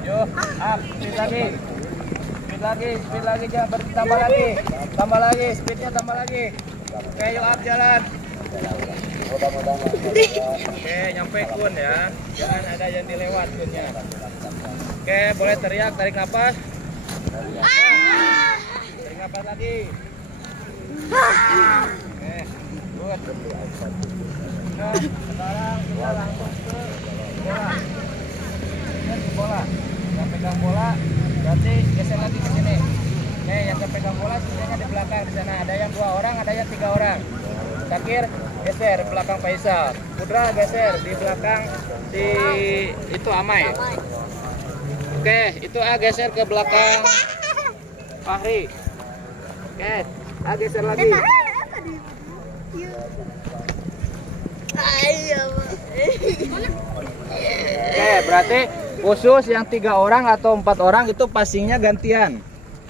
Yuk, up, speed lagi. Speed lagi, jangan berhenti, tambah lagi. Tambah lagi, speednya tambah lagi. Oke, yuk up, jalan. Oke, nyampe kun ya. Jangan ada yang dilewat kunnya. Oke, boleh teriak, tarik nafas. Tarik nafas lagi. Oke, good. Nah, sekarang kita langsung ke bola. Ini ke bola. Yang pegang bola, berarti geser lagi ke sini. Oke, yang pegang bola sisanya di belakang di sana. Ada yang 2 orang, ada yang 3 orang. Sakir geser belakang Faisal. Putra geser di belakang si itu Amai. Oke, itu A geser ke belakang Fahri. Oke, A geser lagi. Oke, berarti khusus yang 3 orang atau 4 orang itu passingnya gantian.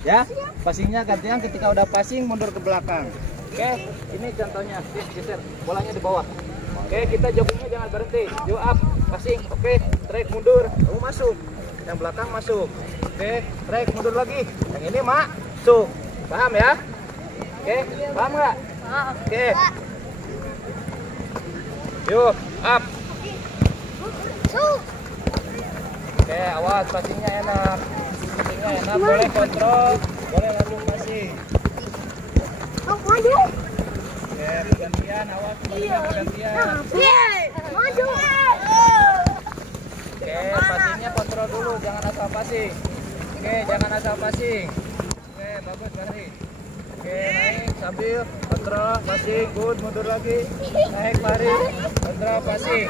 Ya, passingnya gantian. Ketika udah passing mundur ke belakang. Oke, ini contohnya. Geser bolanya di bawah. Oke, kita joggingnya jangan berhenti. Yo up, passing. Oke, track mundur. Kamu masuk. Yang belakang masuk. Oke, track mundur lagi. Yang ini masuk. Paham ya? Oke, paham nggak? Oke. Yuk, up. Oke, awas passingnya enak. Passingnya enak, boleh kontrol, boleh langsung passing. Maju. Oke, pergantian, awas pergantian. Maju. Oke, passingnya kontrol dulu, jangan asal passing. Oke, jangan asal passing. Oke, bagus Fahri. Oke, naik sambil kontrol, passing, good, mundur lagi. Naik Fahri, kontrol, passing.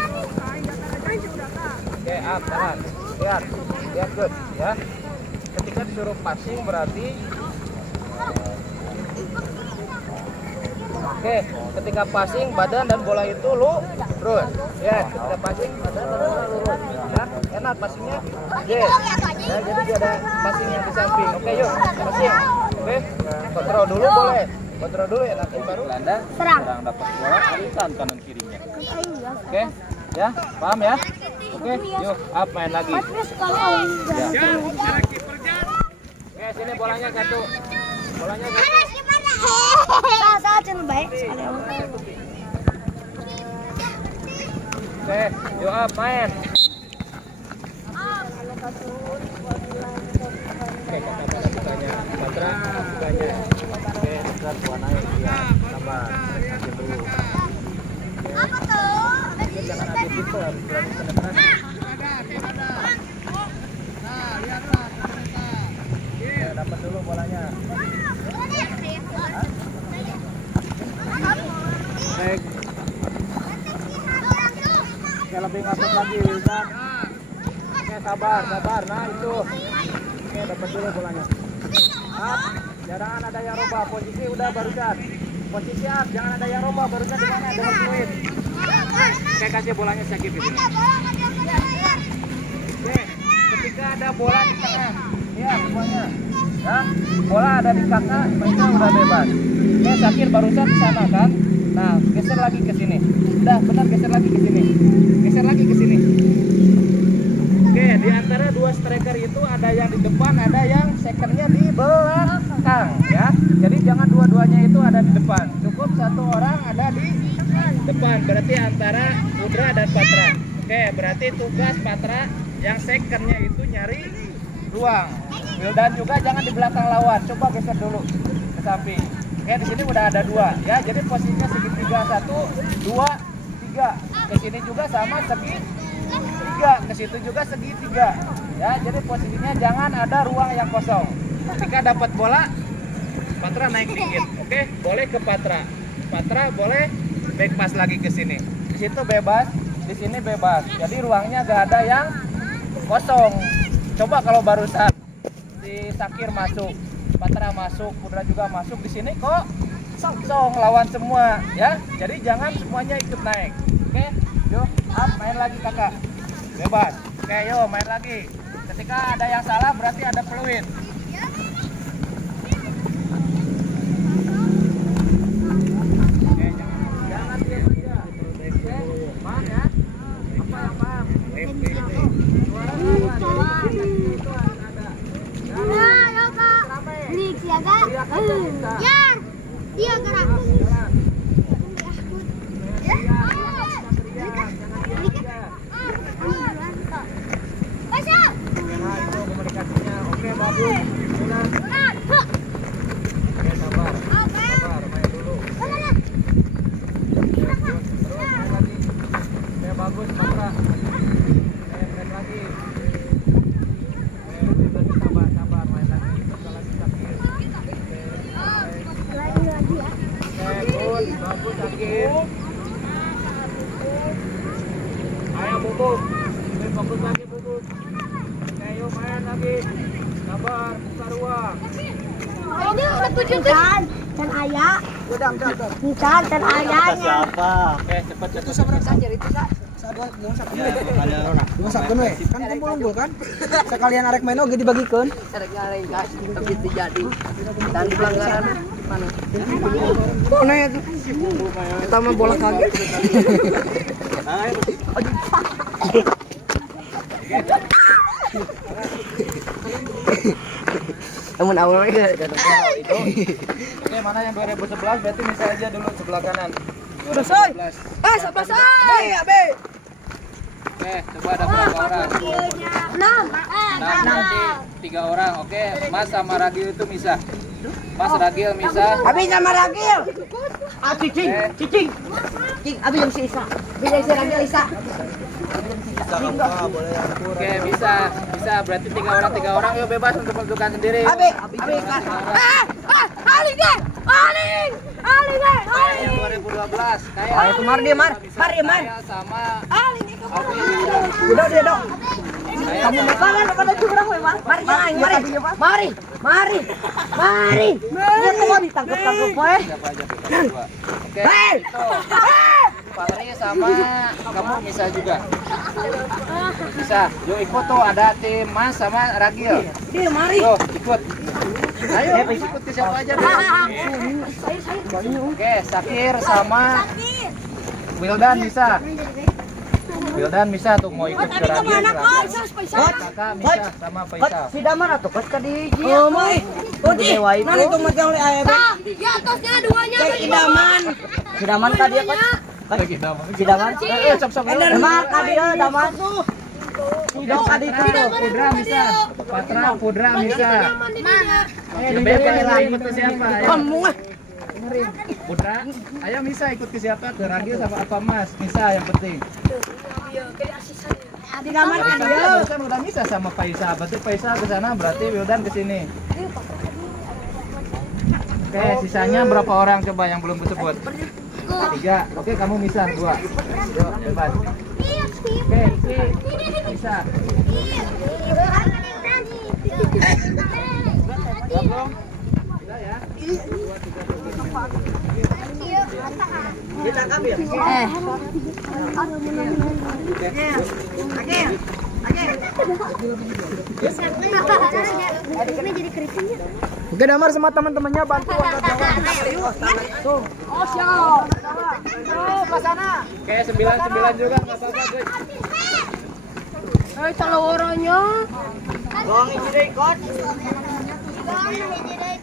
Oke, up, tahan. Lihat good, ya. Ketika disuruh passing berarti oke, ketika passing badan dan bola itu lurus. Ya, ketika passing badan dan bola lurus. Ya, enak passingnya. Ya, jadi dia ada passing yang di samping. Oke, yuk, passing. Oke, kontrol dulu boleh. Kontrol dulu ya, nanti baru Belanda serang dapat bola, alisan kanan kirinya. Oke, ya, paham ya? Oke, yuk, up main lagi. Ya. Oke, sini bolanya satu. Bolanya satu. Saat yang baik sekali. Oke, yuk up main. Oke, kakak bukanya. Patra bukanya. Oke, sekarang buat naik. Ya, tambah. Kasih dulu. Apa tuh? Jangan habis itu, habis berani penetrasi. Ya, dapat dulu bolanya. Baik. Oke, lebih ngapus lagi, Wildan. Oke, sabar. Nah, itu. Oke, dapat dulu bolanya. Up. Jangan ada yang robah. Posisi udah barusan. Posisi up. Jangan ada yang robah. Barusan di mana? Dengan fluid. Oke, kasih bolanya sakit di sini. Oke, ketika ada bola di tengah. Ya, semuanya. Ya, bola ada di kakak, mereka udah bebas. Oke, Sakir barusan di sana kan. Nah, geser lagi ke sini. Udah, benar geser lagi ke sini. Geser lagi ke sini. Oke, di antara 2 striker itu ada yang di depan, ada yang secondnya di belakang, ya. Jadi jangan dua-duanya itu ada di depan. Cukup 1 orang ada di depan. Berarti antara Putra dan Patra. Oke, berarti tugas Patra yang secondnya itu nyari ruang. Wildan juga jangan di belakang lawan. Coba geser dulu ke samping. Oke, di sini udah ada 2, ya. Jadi posisinya segitiga 1, 2, 3. Ke sini juga sama segitiga. Ke situ juga segitiga. Ya, jadi posisinya jangan ada ruang yang kosong. Ketika dapat bola, Patra naik dikit. Oke, boleh ke Patra. Patra boleh back pass lagi ke sini. Di situ bebas, di sini bebas. Jadi ruangnya gak ada yang kosong. Coba kalau barusan si Sakir masuk, Patra masuk, Putra juga masuk, di sini kok kosong lawan semua, ya. Jadi jangan semuanya ikut naik. Oke, yuk up main lagi kakak. Bebas. Oke, yuk main lagi. Ketika ada yang salah berarti ada peluit. Paham ya? Apa yang paham? Suara. Ya, dia gerak. Komunikasinya oke, bagus. Sudah. Oke, sabar. Sabar, main dulu. Terus main lagi. Oke, bagus, Matra. Main lagi. Oke, sabar, sabar, main lagi. Terus lagi Sakir. Oke, good, bagus Sakir. Ayo Bubuk. Fokus lagi Bubuk. Ayo main lagi. Sabar, buka ruang. Ini udah 7 kan ayah. Udah. Bukan dan ayahnya. Oke, cepet. Itu seberapa saja itu, Kak? Dua sabun we. Kan kumpul unggul kan? Sekalian arek main oge dibagikeun. Begitu jadi dan pelanggaran mana? Mana ya? Pertama bola kaget. Namun awalnya Itu. Oke, mana yang 2011 berarti misal aja dulu sebelah kanan. Udah soy. 2011. Sebelah say. Ya, Be. Oke, coba ada berapa orang? 6. Nah, nanti 3 orang. Oke, Mas sama Ragil itu misah. Mas Ragil misah. Abi sama Ragil. Ah, cicing. Cing, abi yang si Isa. Bila si Ragil Isa. Oke, bisa. Berarti 3 orang yuk bebas untuk menentukan sendiri. Abi kan. Aling deh. Yang 2012 kayak Ayo kemar dia, Mar. Saya sama Udah dia dong. Kamu makan pada curang we, Mar. Mari. Dia tuh ditangkap-tangkap we. siapa aja? Dua. Oke. Itu. Fahri sama kamu bisa juga. Bisa. Yuk ikut tuh, ada tim Mas sama Ragil. Dia mari. Tuh, ikut. Ayo, ikut siapa aja deh. Oke, Sakir sama Wildan bisa. Wildan bisa tuh mau ikut ke Ragil. Kakak bisa sama Faisal. Si Damar atuh kos ka di hiji. Oh, mai. Odi, Nanti tuh mah oleh aya Be. Di atasnya duanya. Idaman. Si Damar ka dia kos. Lagi nama. Si Damar. Sop-sop. Damar ka dia Damar tuh. Dong ka Patra, Pudra bisa. Patra, Pudra bisa. Lebih Lebih ikut ke siapa? Ayo. kamu Pudra, ayo Misa ikut ke siapa? Ke Ragil sama apa Mas? Misa yang penting. di Damar ka dia. Wildan udah Misa sama Faisal. Berarti Faisal ke sana, berarti Wildan ke sini. Oke, sisanya berapa orang coba yang belum disebut? 3. Oke, kamu Misa 2. Yuk, bebas. Oke, Misa. Belum? Sudah ya? 2, 3, 4. Oke, Damar sama teman-temannya bantu angkat bawah. Oh, siap. Ke sana. Oke, 9 juga nggak apa-apa guys. Kalau orangnya. Bang, ini deh, coach. Bang, ini deh,